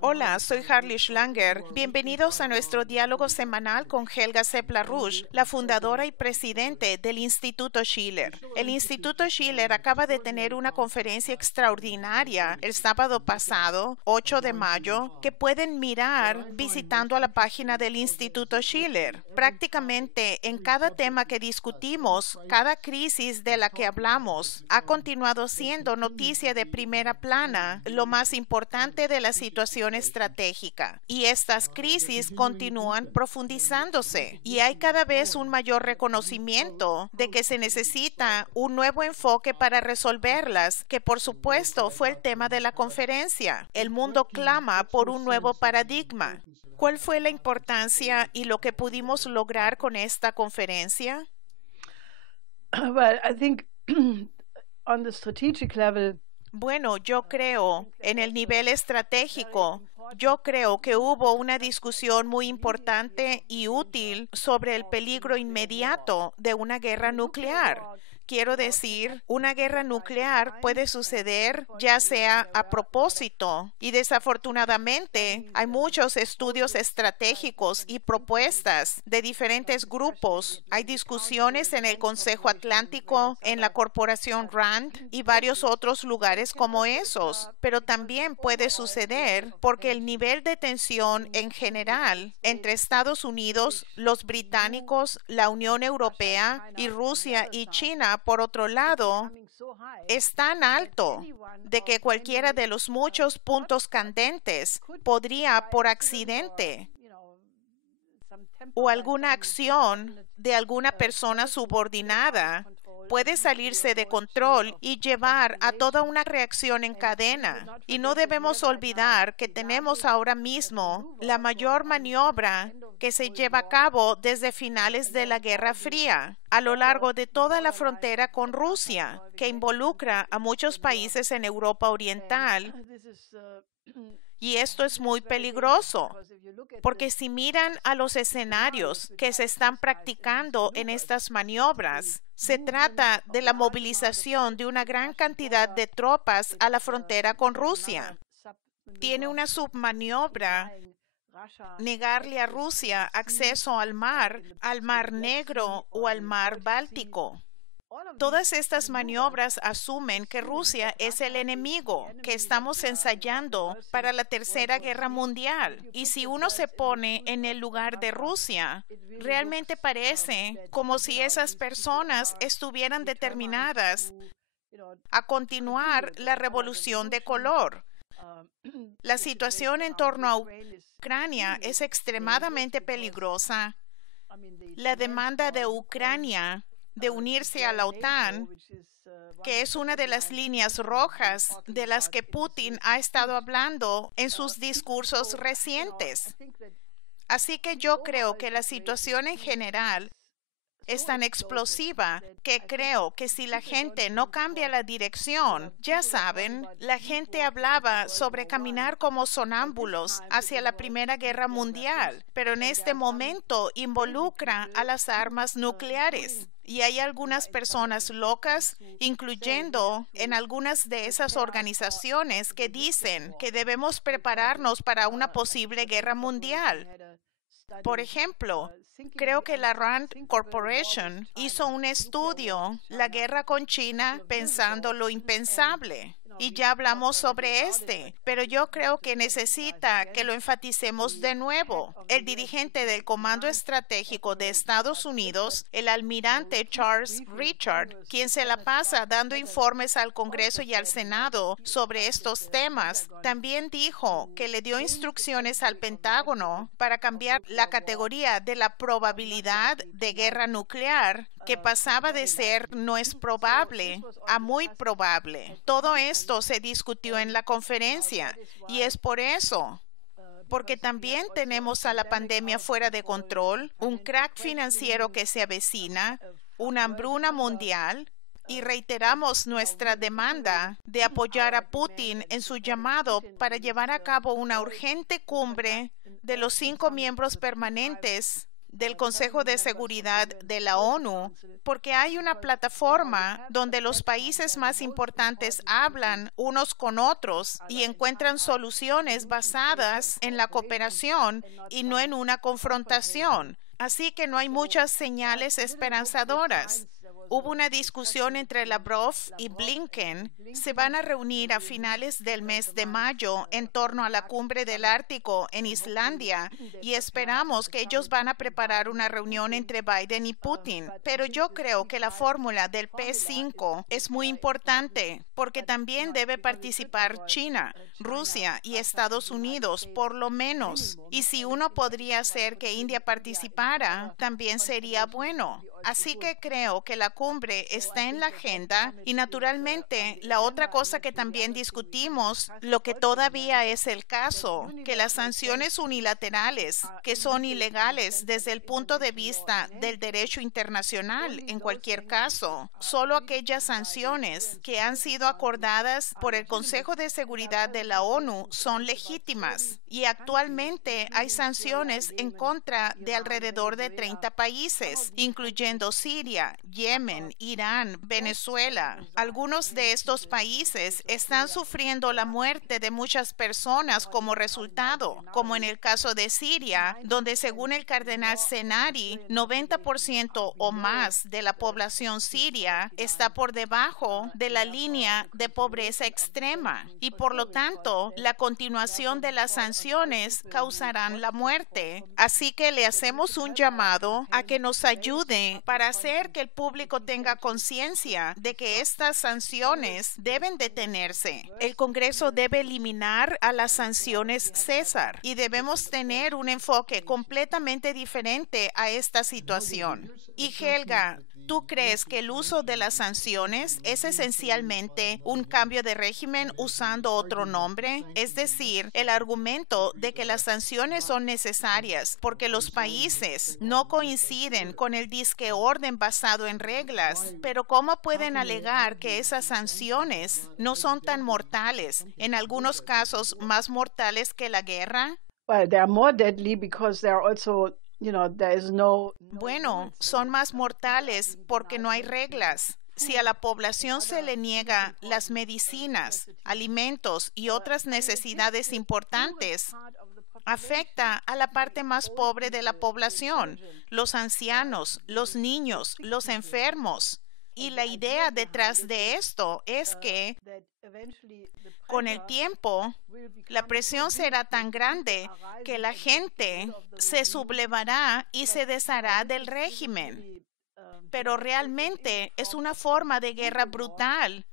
Hola, soy Harley Schlanger. Bienvenidos a nuestro diálogo semanal con Helga Sepp-LaRouche, la fundadora y presidente del Instituto Schiller. El Instituto Schiller acaba de tener una conferencia extraordinaria el sábado pasado, 8 de mayo, que pueden mirar visitando a la página del Instituto Schiller. Prácticamente en cada tema que discutimos, cada crisis de la que hablamos, ha continuado siendo noticia de primera plana, lo más importante de la situación estratégica. Y estas crisis continúan profundizándose y hay cada vez un mayor reconocimiento de que se necesita un nuevo enfoque para resolverlas, que por supuesto fue el tema de la conferencia. El mundo clama por un nuevo paradigma. ¿Cuál fue la importancia y lo que pudimos lograr con esta conferencia? Well, I think on the strategic level, Bueno, yo creo, en el nivel estratégico, yo creo que hubo una discusión muy importante y útil sobre el peligro inmediato de una guerra nuclear. Quiero decir, una guerra nuclear puede suceder ya sea a propósito y desafortunadamente hay muchos estudios estratégicos y propuestas de diferentes grupos. Hay discusiones en el Consejo Atlántico, en la Corporación RAND y varios otros lugares como esos. Pero también puede suceder porque el nivel de tensión en general entre Estados Unidos, los británicos, la Unión Europea y Rusia y China por otro lado, es tan alto de que cualquiera de los muchos puntos candentes podría, por accidente o alguna acción de alguna persona subordinada, puede salirse de control y llevar a toda una reacción en cadena. Y no debemos olvidar que tenemos ahora mismo la mayor maniobra que se lleva a cabo desde finales de la Guerra Fría, a lo largo de toda la frontera con Rusia, que involucra a muchos países en Europa Oriental. Y esto es muy peligroso, porque si miran a los escenarios que se están practicando en estas maniobras, se trata de la movilización de una gran cantidad de tropas a la frontera con Rusia. Tiene una submaniobra negarle a Rusia acceso al Mar Negro o al Mar Báltico. Todas estas maniobras asumen que Rusia es el enemigo que estamos ensayando para la Tercera Guerra Mundial. Y si uno se pone en el lugar de Rusia, realmente parece como si esas personas estuvieran determinadas a continuar la revolución de color. La situación en torno a Ucrania es extremadamente peligrosa. La demanda de Ucrania de unirse a la OTAN, que es una de las líneas rojas de las que Putin ha estado hablando en sus discursos recientes. Así que yo creo que la situación en general es tan explosiva que creo que si la gente no cambia la dirección, ya saben, la gente hablaba sobre caminar como sonámbulos hacia la Primera Guerra Mundial, pero en este momento involucra a las armas nucleares. Y hay algunas personas locas, incluyendo en algunas de esas organizaciones, que dicen que debemos prepararnos para una posible guerra mundial. Por ejemplo, creo que la RAND Corporation hizo un estudio, la guerra con China, pensando lo impensable. Y ya hablamos sobre pero yo creo que necesita que lo enfaticemos de nuevo. El dirigente del Comando Estratégico de Estados Unidos, el almirante Charles Richard, quien se la pasa dando informes al Congreso y al Senado sobre estos temas, también dijo que le dio instrucciones al Pentágono para cambiar la categoría de la probabilidad de guerra nuclear, que pasaba de ser no es probable a muy probable. Todo esto se discutió en la conferencia y es por eso, porque también tenemos a la pandemia fuera de control, un crack financiero que se avecina, una hambruna mundial, y reiteramos nuestra demanda de apoyar a Putin en su llamado para llevar a cabo una urgente cumbre de los 5 miembros permanentes del Consejo de Seguridad de la ONU, porque hay una plataforma donde los países más importantes hablan unos con otros y encuentran soluciones basadas en la cooperación y no en una confrontación. Así que no hay muchas señales esperanzadoras. Hubo una discusión entre Lavrov y Blinken. Se van a reunir a finales del mes de mayo en torno a la cumbre del Ártico en Islandia y esperamos que ellos van a preparar una reunión entre Biden y Putin. Pero yo creo que la fórmula del P5 es muy importante porque también debe participar China, Rusia y Estados Unidos, por lo menos. Y si uno podría hacer que India participara, también sería bueno. Así que creo que la cumbre está en la agenda y naturalmente la otra cosa que también discutimos, lo que todavía es el caso, que las sanciones unilaterales, que son ilegales desde el punto de vista del derecho internacional, en cualquier caso, solo aquellas sanciones que han sido acordadas por el Consejo de Seguridad de la ONU son legítimas y actualmente hay sanciones en contra de alrededor de 30 países, incluyendo Siria, Yemen, Irán, Venezuela. Algunos de estos países están sufriendo la muerte de muchas personas como resultado, como en el caso de Siria, donde según el cardenal Cenari, 90% o más de la población siria está por debajo de la línea de pobreza extrema y por lo tanto la continuación de las sanciones causarán la muerte. Así que le hacemos un llamado a que nos ayude para hacer que el público tenga conciencia de que estas sanciones deben detenerse. El Congreso debe eliminar a las sanciones César y debemos tener un enfoque completamente diferente a esta situación. Y Helga, ¿tú crees que el uso de las sanciones es esencialmente un cambio de régimen usando otro nombre? Es decir, el argumento de que las sanciones son necesarias porque los países no coinciden con el disque orden basado en reglas. Pero ¿cómo pueden alegar que esas sanciones no son tan mortales, en algunos casos más mortales que la guerra? Well, they are more deadly because they are also there is no. Bueno, son más mortales porque no hay reglas. Si a la población se le niega las medicinas, alimentos y otras necesidades importantes, afecta a la parte más pobre de la población, los ancianos, los niños, los enfermos. Y la idea detrás de esto es que con el tiempo, la presión será tan grande que la gente se sublevará y se deshará del régimen. Pero realmente es una forma de guerra brutal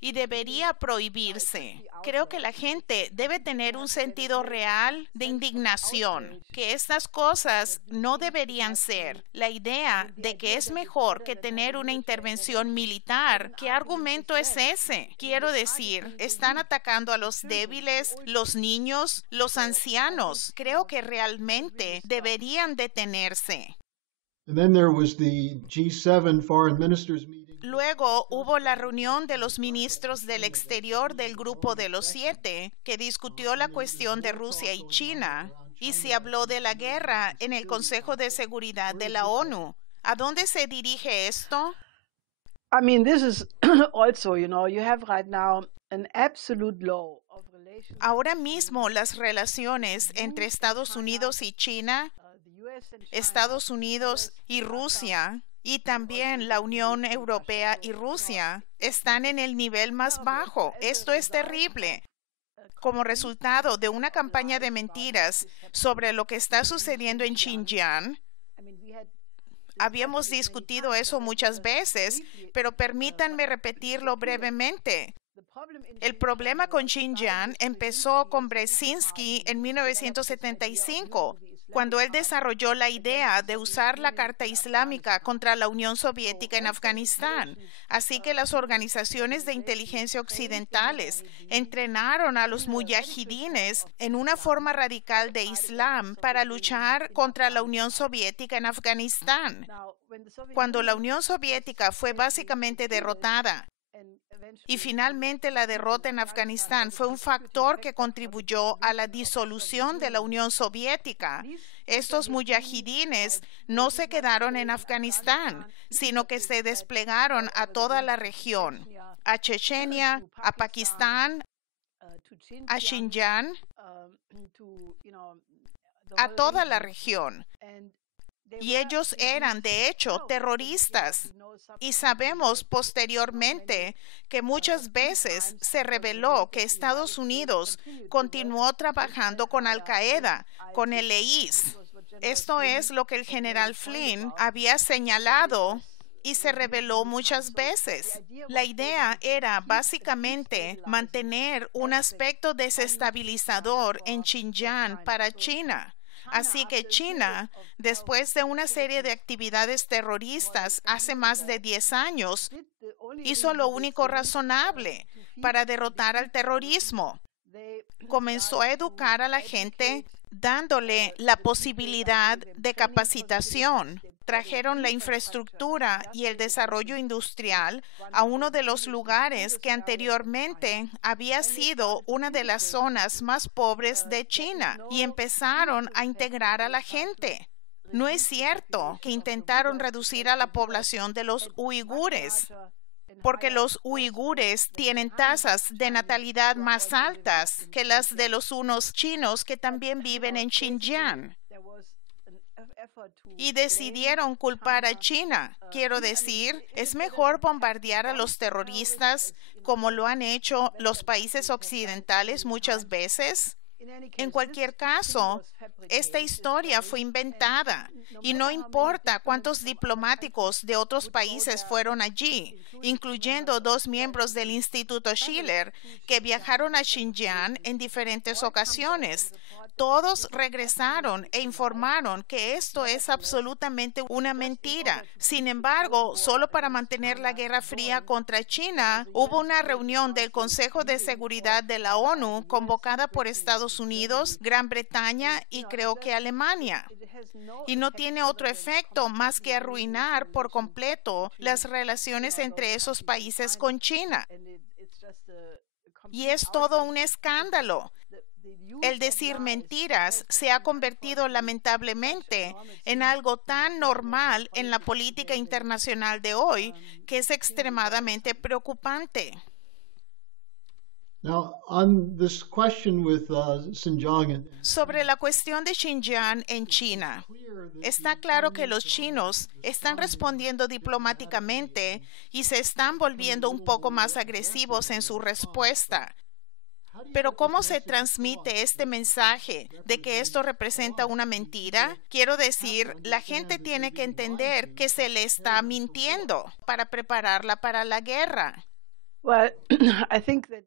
y debería prohibirse. Creo que la gente debe tener un sentido real de indignación, que estas cosas no deberían ser. La idea de que es mejor que tener una intervención militar, ¿qué argumento es ese? Quiero decir, están atacando a los débiles, los niños, los ancianos. Creo que realmente deberían detenerse. And then there was the G7 foreign ministers meeting. Luego hubo la reunión de los ministros del exterior del Grupo de los 7, que discutió la cuestión de Rusia y China, y se habló de la guerra en el Consejo de Seguridad de la ONU. ¿A dónde se dirige esto? I mean, this is also, you have right now an absolute law of relations. Ahora mismo las relaciones entre Estados Unidos y China, Estados Unidos y Rusia, y también la Unión Europea y Rusia están en el nivel más bajo. Esto es terrible. Como resultado de una campaña de mentiras sobre lo que está sucediendo en Xinjiang, habíamos discutido eso muchas veces, pero permítanme repetirlo brevemente. El problema con Xinjiang empezó con Brzezinski en 1975, cuando él desarrolló la idea de usar la Carta Islámica contra la Unión Soviética en Afganistán. Así que las organizaciones de inteligencia occidentales entrenaron a los mujahidines en una forma radical de Islam para luchar contra la Unión Soviética en Afganistán. Cuando la Unión Soviética fue básicamente derrotada Y finalmente la derrota en Afganistán fue un factor que contribuyó a la disolución de la Unión Soviética. Estos mujahidines no se quedaron en Afganistán, sino que se desplegaron a toda la región, a Chechenia, a Pakistán, a Xinjiang, a toda la región. Y ellos eran, de hecho, terroristas. Y sabemos posteriormente que muchas veces se reveló que Estados Unidos continuó trabajando con Al-Qaeda, con el EIS. Esto es lo que el general Flynn había señalado y se reveló muchas veces. La idea era básicamente mantener un aspecto desestabilizador en Xinjiang para China. Así que China, después de una serie de actividades terroristas hace más de 10 años, hizo lo único razonable para derrotar al terrorismo. Comenzó a educar a la gente dándole la posibilidad de capacitación. Trajeron la infraestructura y el desarrollo industrial a uno de los lugares que anteriormente había sido una de las zonas más pobres de China y empezaron a integrar a la gente. No es cierto que intentaron reducir a la población de los uigures, porque los uigures tienen tasas de natalidad más altas que las de los unos chinos que también viven en Xinjiang. Y decidieron culpar a China. Quiero decir, es mejor bombardear a los terroristas como lo han hecho los países occidentales muchas veces. En cualquier caso, esta historia fue inventada y no importa cuántos diplomáticos de otros países fueron allí, incluyendo 2 miembros del Instituto Schiller que viajaron a Xinjiang en diferentes ocasiones. Todos regresaron e informaron que esto es absolutamente una mentira. Sin embargo, solo para mantener la Guerra Fría contra China, hubo una reunión del Consejo de Seguridad de la ONU convocada por Estados Unidos, Gran Bretaña y creo que Alemania. Y no tiene otro efecto más que arruinar por completo las relaciones entre esos países con China. Y es todo un escándalo. El decir mentiras se ha convertido lamentablemente en algo tan normal en la política internacional de hoy que es extremadamente preocupante. Now, on this question with Xinjiang, Sobre la cuestión de Xinjiang en China, está claro que los chinos están respondiendo diplomáticamente y se están volviendo un poco más agresivos en su respuesta. Pero ¿cómo se transmite este mensaje de que esto representa una mentira? Quiero decir, la gente tiene que entender que se le está mintiendo para prepararla para la guerra.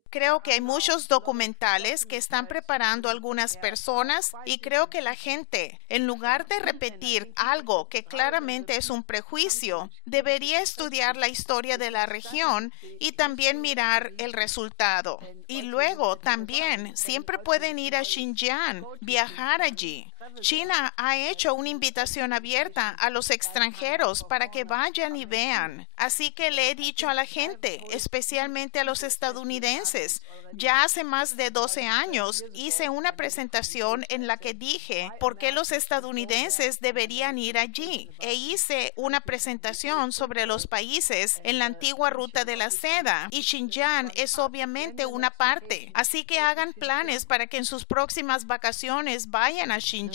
Creo que hay muchos documentales que están preparando algunas personas y creo que la gente, en lugar de repetir algo que claramente es un prejuicio, debería estudiar la historia de la región y también mirar el resultado. Y luego también siempre pueden ir a Xinjiang, viajar allí. China ha hecho una invitación abierta a los extranjeros para que vayan y vean. Así que le he dicho a la gente, especialmente a los estadounidenses, ya hace más de 12 años hice una presentación en la que dije por qué los estadounidenses deberían ir allí e hice una presentación sobre los países en la antigua ruta de la seda y Xinjiang es obviamente una parte. Así que hagan planes para que en sus próximas vacaciones vayan a Xinjiang.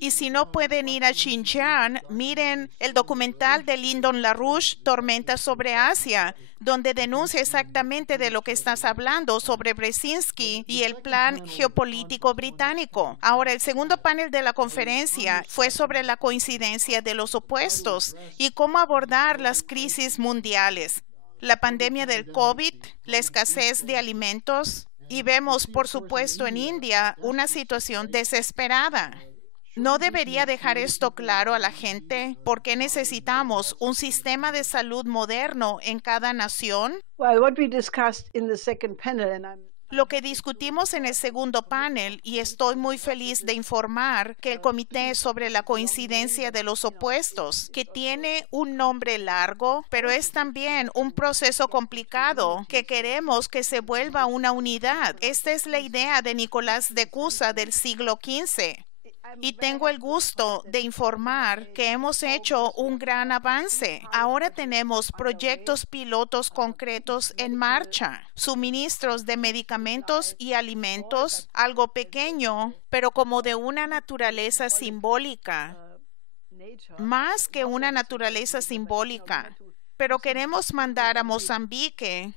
Y si no pueden ir a Xinjiang, miren el documental de Lyndon LaRouche, Tormenta sobre Asia, donde denuncia exactamente de lo que estás hablando sobre Brzezinski y el plan geopolítico británico. Ahora, el segundo panel de la conferencia fue sobre la coincidencia de los opuestos y cómo abordar las crisis mundiales. La pandemia del COVID, la escasez de alimentos y vemos, por supuesto, en India una situación desesperada. ¿No debería dejar esto claro a la gente? ¿Por qué necesitamos un sistema de salud moderno en cada nación? Lo que discutimos en el segundo panel, y estoy muy feliz de informar que el Comité sobre la Coincidencia de los Opuestos, que tiene un nombre largo, pero es también un proceso complicado, que queremos que se vuelva una unidad. Esta es la idea de Nicolás de Cusa del siglo XV. Y tengo el gusto de informar que hemos hecho un gran avance. Ahora tenemos proyectos pilotos concretos en marcha, suministros de medicamentos y alimentos, algo pequeño, pero como de una naturaleza simbólica, más que una naturaleza simbólica. Pero queremos mandar a Mozambique.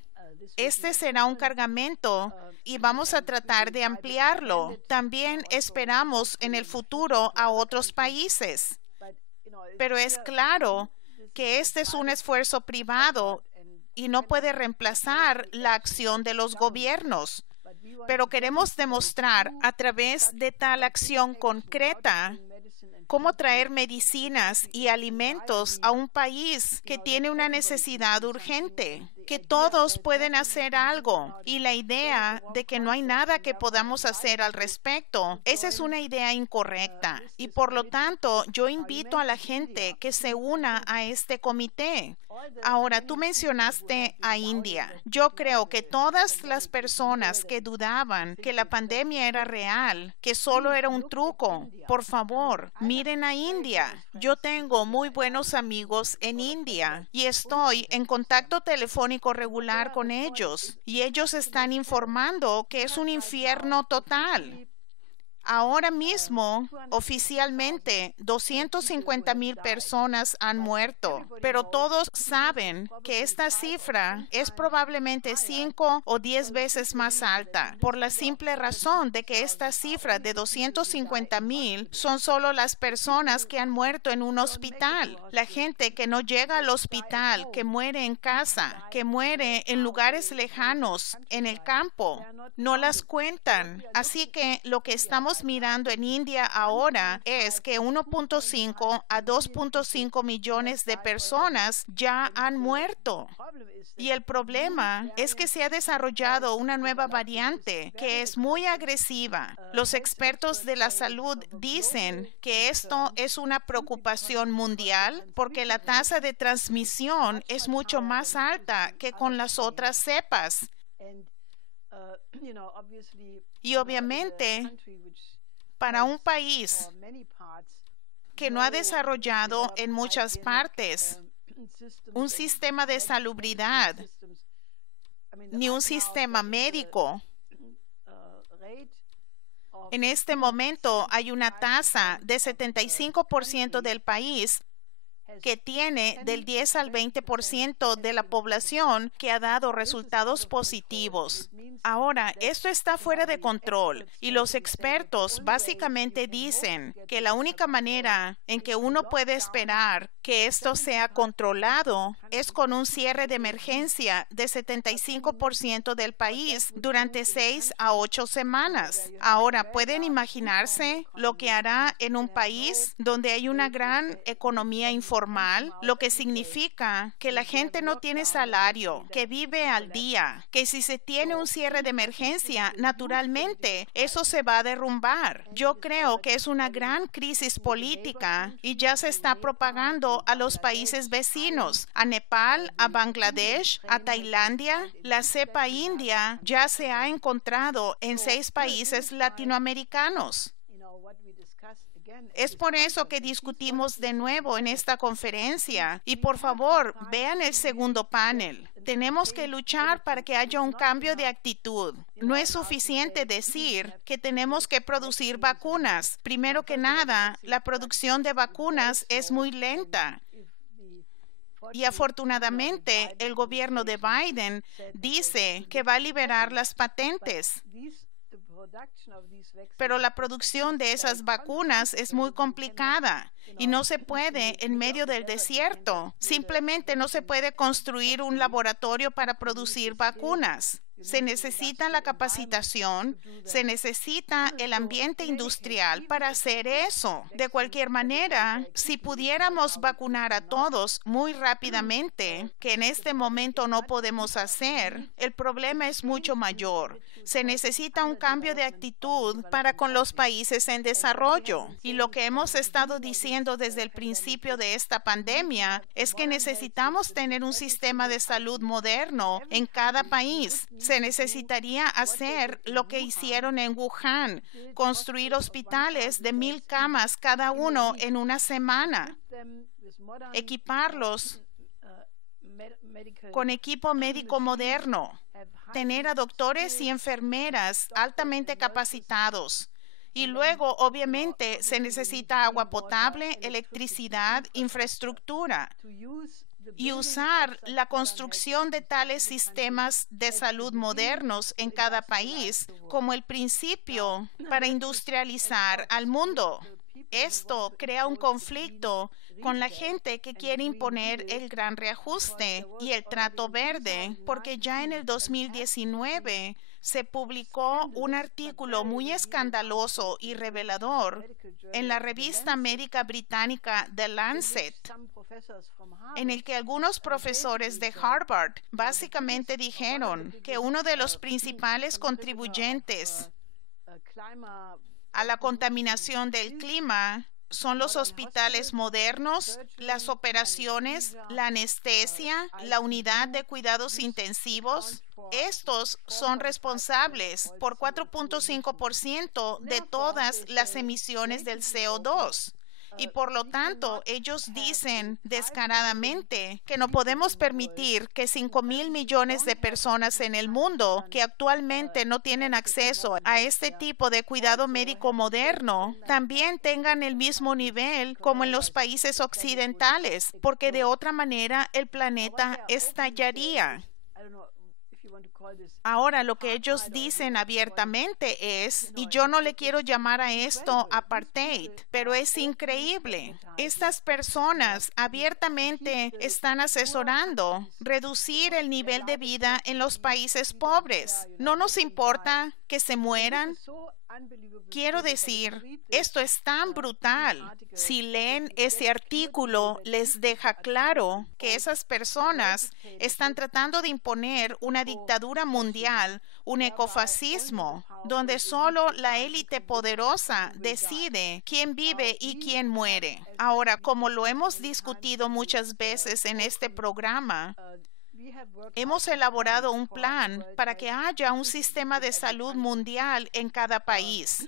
Este será un cargamento y vamos a tratar de ampliarlo. También esperamos en el futuro a otros países. Pero es claro que este es un esfuerzo privado y no puede reemplazar la acción de los gobiernos. Pero queremos demostrar a través de tal acción concreta cómo traer medicinas y alimentos a un país que tiene una necesidad urgente, que todos pueden hacer algo. Y la idea de que no hay nada que podamos hacer al respecto, esa es una idea incorrecta. Y por lo tanto, yo invito a la gente que se una a este comité. Ahora, tú mencionaste a India. Yo creo que todas las personas que dudaban que la pandemia era real, que solo era un truco, por favor, miren a India. Yo tengo muy buenos amigos en India y estoy en contacto telefónico regular con ellos y ellos están informando que es un infierno total. Ahora mismo, oficialmente, 250,000 personas han muerto, pero todos saben que esta cifra es probablemente 5 o 10 veces más alta, por la simple razón de que esta cifra de 250,000 son solo las personas que han muerto en un hospital. La gente que no llega al hospital, que muere en casa, que muere en lugares lejanos, en el campo, no las cuentan. Así que lo que estamos mirando en India ahora es que 1.5 a 2.5 millones de personas ya han muerto. Y el problema es que se ha desarrollado una nueva variante que es muy agresiva. Los expertos de la salud dicen que esto es una preocupación mundial porque la tasa de transmisión es mucho más alta que con las otras cepas. Y obviamente, para un país que no ha desarrollado en muchas partes un sistema de salubridad ni un sistema médico, en este momento hay una tasa de 75% del país que tiene del 10 al 20% de la población que ha dado resultados positivos. Ahora, esto está fuera de control y los expertos básicamente dicen que la única manera en que uno puede esperar que esto sea controlado es con un cierre de emergencia de 75% del país durante 6 a 8 semanas. Ahora, ¿pueden imaginarse lo que hará en un país donde hay una gran economía informal? Lo que significa que la gente no tiene salario, que vive al día, que si se tiene un cierre de emergencia, naturalmente eso se va a derrumbar. Yo creo que es una gran crisis política y ya se está propagando a los países vecinos, a Nepal, a Bangladesh, a Tailandia. La cepa india ya se ha encontrado en 6 países latinoamericanos. Es por eso que discutimos de nuevo en esta conferencia. Y por favor, vean el segundo panel. Tenemos que luchar para que haya un cambio de actitud. No es suficiente decir que tenemos que producir vacunas. Primero que nada, la producción de vacunas es muy lenta. Y afortunadamente, el gobierno de Biden dice que va a liberar las patentes. Pero la producción de esas vacunas es muy complicada y no se puede en medio del desierto. Simplemente no se puede construir un laboratorio para producir vacunas. Se necesita la capacitación, se necesita el ambiente industrial para hacer eso. De cualquier manera, si pudiéramos vacunar a todos muy rápidamente, que en este momento no podemos hacer, el problema es mucho mayor. Se necesita un cambio de actitud para con los países en desarrollo. Y lo que hemos estado diciendo desde el principio de esta pandemia es que necesitamos tener un sistema de salud moderno en cada país. Se necesitaría hacer lo que hicieron en Wuhan, construir hospitales de 1,000 camas cada uno en una semana, equiparlos con equipo médico moderno, tener a doctores y enfermeras altamente capacitados. Y luego, obviamente, se necesita agua potable, electricidad, infraestructura. Y usar la construcción de tales sistemas de salud modernos en cada país como el principio para industrializar al mundo. Esto crea un conflicto con la gente que quiere imponer el gran reajuste y el trato verde, porque ya en el 2019 se publicó un artículo muy escandaloso y revelador en la revista médica británica The Lancet, en el que algunos profesores de Harvard básicamente dijeron que uno de los principales contribuyentes a la contaminación del clima son los hospitales modernos, las operaciones, la anestesia, la unidad de cuidados intensivos. Estos son responsables por 4.5% de todas las emisiones del CO2. Y por lo tanto, ellos dicen descaradamente que no podemos permitir que 5,000 millones de personas en el mundo que actualmente no tienen acceso a este tipo de cuidado médico moderno también tengan el mismo nivel como en los países occidentales, porque de otra manera el planeta estallaría. Ahora, lo que ellos dicen abiertamente es, y yo no le quiero llamar a esto apartheid, pero es increíble. Estas personas abiertamente están asesorando reducir el nivel de vida en los países pobres. No nos importa que se mueran. Quiero decir, esto es tan brutal. Si leen ese artículo, les deja claro que esas personas están tratando de imponer una dictadura mundial, un ecofascismo, donde solo la élite poderosa decide quién vive y quién muere. Ahora, como lo hemos discutido muchas veces en este programa, hemos elaborado un plan para que haya un sistema de salud mundial en cada país.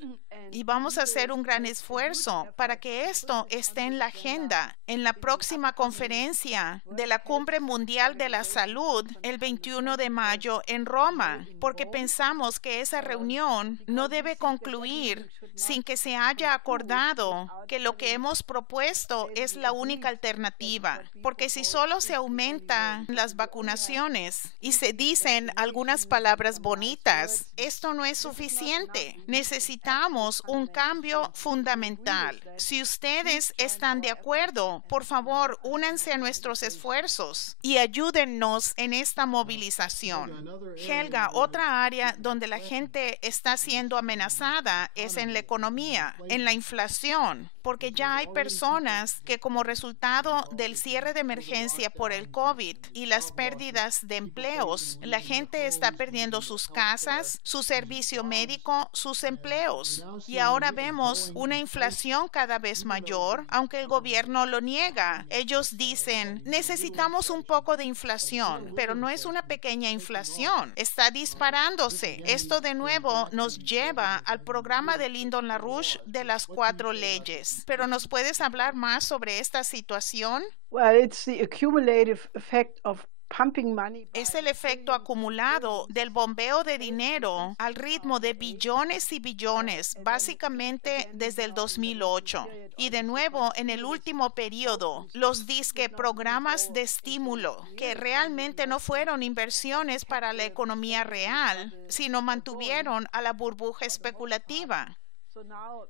Y vamos a hacer un gran esfuerzo para que esto esté en la agenda en la próxima conferencia de la Cumbre Mundial de la Salud el 21 de mayo en Roma, porque pensamos que esa reunión no debe concluir sin que se haya acordado que lo que hemos propuesto es la única alternativa, porque si solo se aumentan las vacunaciones y se dicen algunas palabras bonitas, esto no es suficiente. Necesitamos un cambio fundamental. Si ustedes están de acuerdo, por favor, únanse a nuestros esfuerzos y ayúdennos en esta movilización. Helga, otra área donde la gente está siendo amenazada es en la economía, en la inflación, porque ya hay personas que como resultado del cierre de emergencia por el COVID y las pérdidas de empleos, la gente está perdiendo sus casas, su servicio médico, sus empleos. Y ahora vemos una inflación cada vez mayor, aunque el gobierno lo niega. Ellos dicen, necesitamos un poco de inflación, pero no es una pequeña inflación, está disparándose. Esto de nuevo nos lleva al programa de Lyndon LaRouche de las 4 leyes. ¿Pero nos puedes hablar más sobre esta situación? Well, it's the accumulative effect of pumping money by Es el efecto acumulado del bombeo de dinero al ritmo de billones y billones, básicamente desde el 2008. Y de nuevo, en el último periodo, los disque programas de estímulo, que realmente no fueron inversiones para la economía real, sino mantuvieron a la burbuja especulativa. so now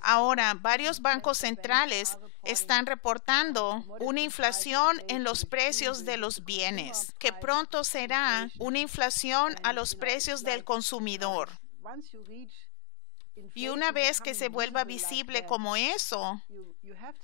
Ahora, varios bancos centrales están reportando una inflación en los precios de los bienes, que pronto será una inflación a los precios del consumidor. once you reach Y una vez que se vuelva visible como eso,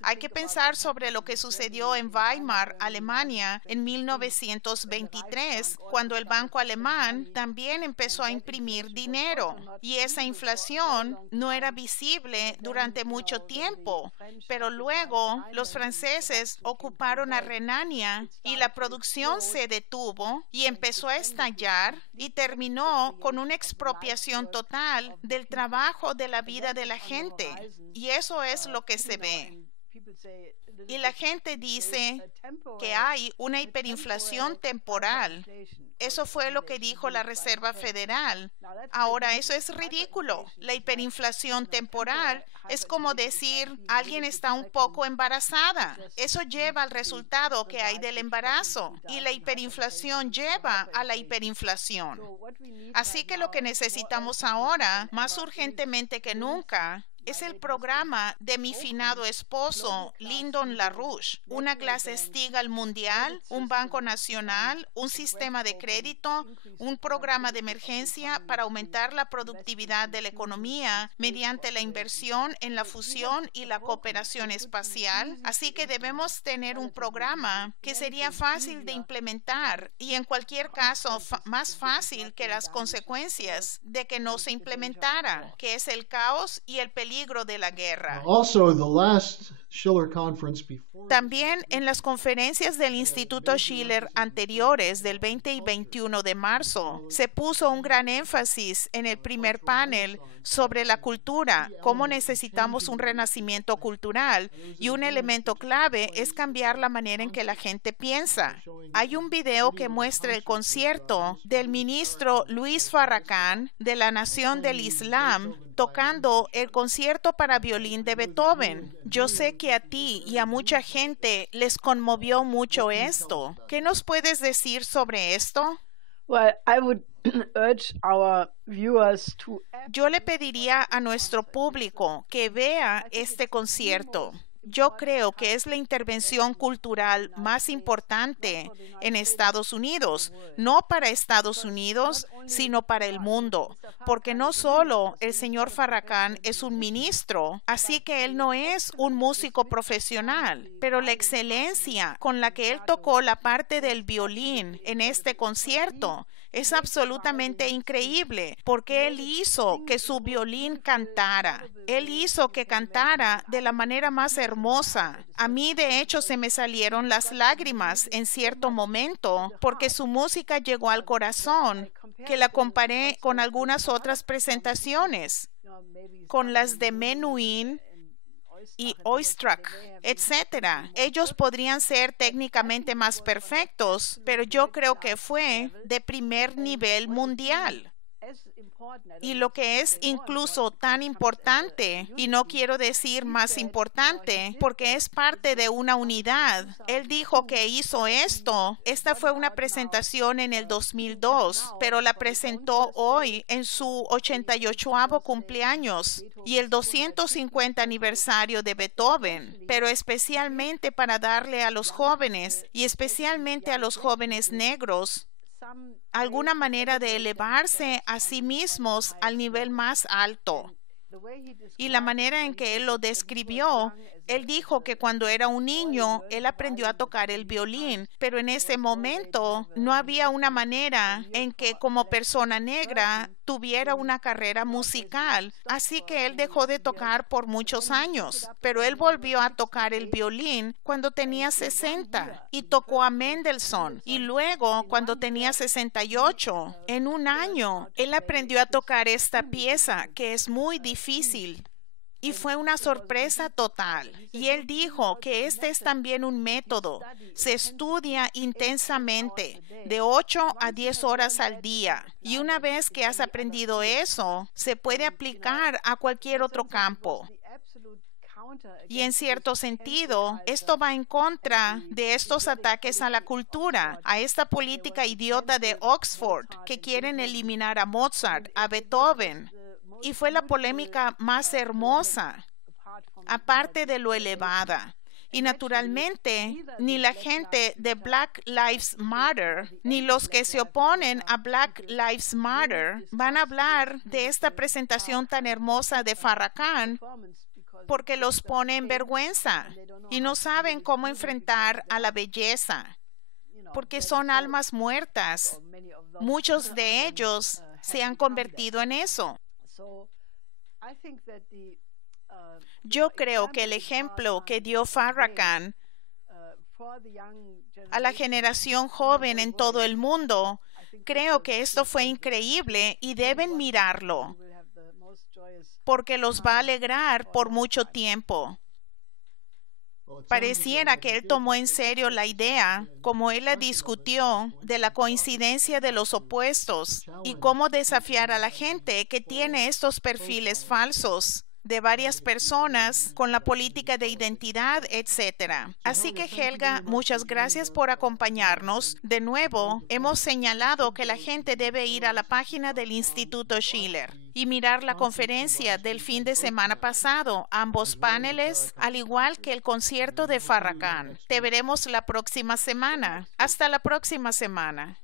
hay que pensar sobre lo que sucedió en Weimar, Alemania, en 1923, cuando el banco alemán también empezó a imprimir dinero. Y esa inflación no era visible durante mucho tiempo, pero luego los franceses ocuparon a Renania y la producción se detuvo y empezó a estallar y terminó con una expropiación total del trabajo de la vida de la gente. Y eso es lo que se ve. Y la gente dice que hay una hiperinflación temporal. Eso fue lo que dijo la Reserva Federal. Ahora, eso es ridículo. La hiperinflación temporal es como decir, alguien está un poco embarazada. Eso lleva al resultado que hay del embarazo. Y la hiperinflación lleva a la hiperinflación. Así que lo que necesitamos ahora, más urgentemente que nunca, es el programa de mi finado esposo, Lyndon LaRouche, una Glass-Steagall mundial, un banco nacional, un sistema de crédito, un programa de emergencia para aumentar la productividad de la economía mediante la inversión en la fusión y la cooperación espacial. Así que debemos tener un programa que sería fácil de implementar y en cualquier caso más fácil que las consecuencias de que no se implementara, que es el caos y el peligro de la guerra. Also, the last Schiller conference before También en las conferencias del Instituto Schiller anteriores del 20 y 21 de marzo, se puso un gran énfasis en el primer panel sobre la cultura, cómo necesitamos un renacimiento cultural, y un elemento clave es cambiar la manera en que la gente piensa. Hay un video que muestra el concierto del ministro Luis Farrakhan de la Nación del Islam tocando el concierto para violín de Beethoven. Yo sé que a ti y a mucha gente les conmovió mucho esto. ¿Qué nos puedes decir sobre esto? well, I would urge our viewers to Yo le pediría a nuestro público que vea este concierto. Yo creo que es la intervención cultural más importante en Estados Unidos, no para Estados Unidos, sino para el mundo, porque no solo el señor Farrakhan es un ministro, así que él no es un músico profesional, pero la excelencia con la que él tocó la parte del violín en este concierto es absolutamente increíble, porque él hizo que su violín cantara. Él hizo que cantara de la manera más hermosa. A mí, de hecho, se me salieron las lágrimas en cierto momento, porque su música llegó al corazón, que la comparé con algunas otras presentaciones, con las de Menuhin y Oistrakh, etcétera. Ellos podrían ser técnicamente más perfectos, pero yo creo que fue de primer nivel mundial. Y lo que es incluso tan importante, y no quiero decir más importante, porque es parte de una unidad. Él dijo que hizo esto. Esta fue una presentación en el 2002, pero la presentó hoy en su 88º cumpleaños y el 250 aniversario de Beethoven, pero especialmente para darle a los jóvenes, y especialmente a los jóvenes negros, alguna manera de elevarse a sí mismos al nivel más alto. Y la manera en que él lo describió, él dijo que cuando era un niño, él aprendió a tocar el violín, pero en ese momento no había una manera en que como persona negra tuviera una carrera musical, así que él dejó de tocar por muchos años, pero él volvió a tocar el violín cuando tenía 60 y tocó a Mendelssohn, y luego cuando tenía 68, en un año, él aprendió a tocar esta pieza que es muy difícil. y fue una sorpresa total. Y él dijo que este es también un método. Se estudia intensamente, de 8 a 10 horas al día. Y una vez que has aprendido eso, se puede aplicar a cualquier otro campo. Y en cierto sentido, esto va en contra de estos ataques a la cultura, a esta política idiota de Oxford, que quieren eliminar a Mozart, a Beethoven. Y fue la polémica más hermosa, aparte de lo elevada. Y naturalmente, ni la gente de Black Lives Matter, ni los que se oponen a Black Lives Matter, van a hablar de esta presentación tan hermosa de Farrakhan, porque los pone en vergüenza y no saben cómo enfrentar a la belleza, porque son almas muertas. Muchos de ellos se han convertido en eso. Yo creo que el ejemplo que dio Farrakhan a la generación joven en todo el mundo, creo que esto fue increíble y deben mirarlo, porque los va a alegrar por mucho tiempo. Pareciera que él tomó en serio la idea, como él la discutió, de la coincidencia de los opuestos y cómo desafiar a la gente que tiene estos perfiles falsos de varias personas con la política de identidad, etc. Así que, Helga, muchas gracias por acompañarnos. De nuevo, hemos señalado que la gente debe ir a la página del Instituto Schiller y mirar la conferencia del fin de semana pasado, ambos paneles, al igual que el concierto de Farrakhan. Te veremos la próxima semana. Hasta la próxima semana.